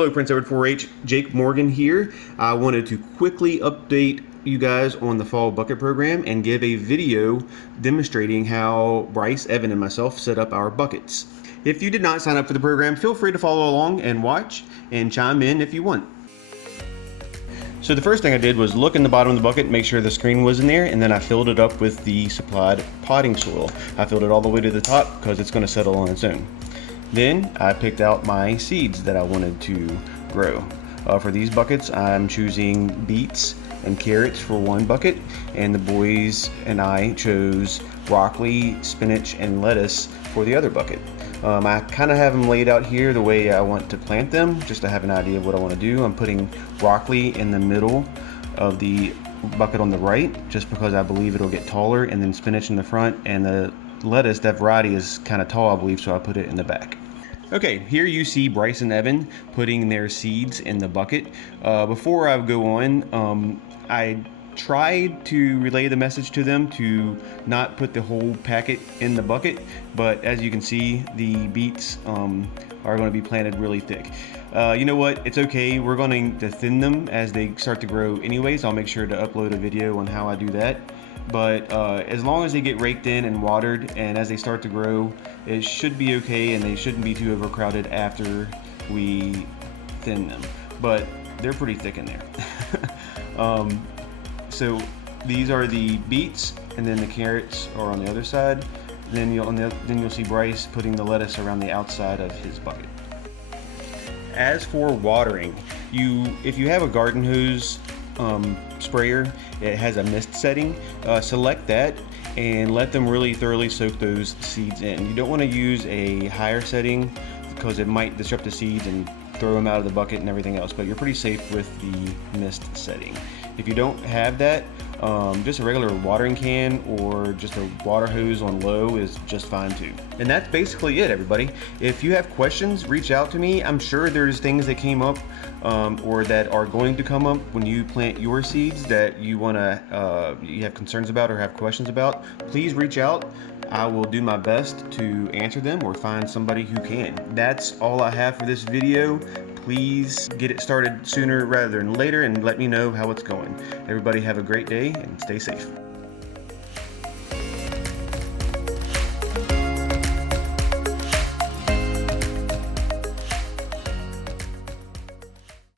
Hello, Prince Edward 4-H. Jake Morgan here. I wanted to quickly update you guys on the fall bucket program and give a video demonstrating how Bryce, Evan, and myself set up our buckets. If you did not sign up for the program, feel free to follow along and watch and chime in if you want. So the first thing I did was look in the bottom of the bucket, make sure the screen was in there, and then I filled it up with the supplied potting soil. I filled it all the way to the top because it's going to settle on its own. Then I picked out my seeds that I wanted to grow. For these buckets, I'm choosing beets and carrots for one bucket, and the boys and I chose broccoli, spinach, and lettuce for the other bucket. I kind of have them laid out here the way I want to plant them, just to have an idea of what I want to do. I'm putting broccoli in the middle of the bucket on the right, just because I believe it'll get taller, and then spinach in the front, and the lettuce, that variety is kind of tall, I believe, so I put it in the back. Okay, here you see Bryce and Evan putting their seeds in the bucket. Before I go on, I tried to relay the message to them to not put the whole packet in the bucket, but as you can see, the beets are going to be planted really thick. You know what, it's okay, we're going to thin them as they start to grow anyways. I'll make sure to upload a video on how I do that. But as long as they get raked in and watered, and as they start to grow, it should be okay, and they shouldn't be too overcrowded after we thin them. But they're pretty thick in there. So these are the beets, and then the carrots are on the other side. Then you'll see Bryce putting the lettuce around the outside of his bucket. As for watering, if you have a garden hose sprayer, it has a mist setting. Select that and let them really thoroughly soak those seeds in. You don't want to use a higher setting because it might disrupt the seeds and throw them out of the bucket and everything else, but you're pretty safe with the mist setting. If you don't have that, just a regular watering can or just a water hose on low is just fine too. And that's basically it, everybody. If you have questions, reach out to me. I'm sure there's things that came up or that are going to come up when you plant your seeds that you have concerns about or have questions about. Please reach out. I will do my best to answer them or find somebody who can. That's all I have for this video. Please get it started sooner rather than later and let me know how it's going. Everybody have a great day and stay safe.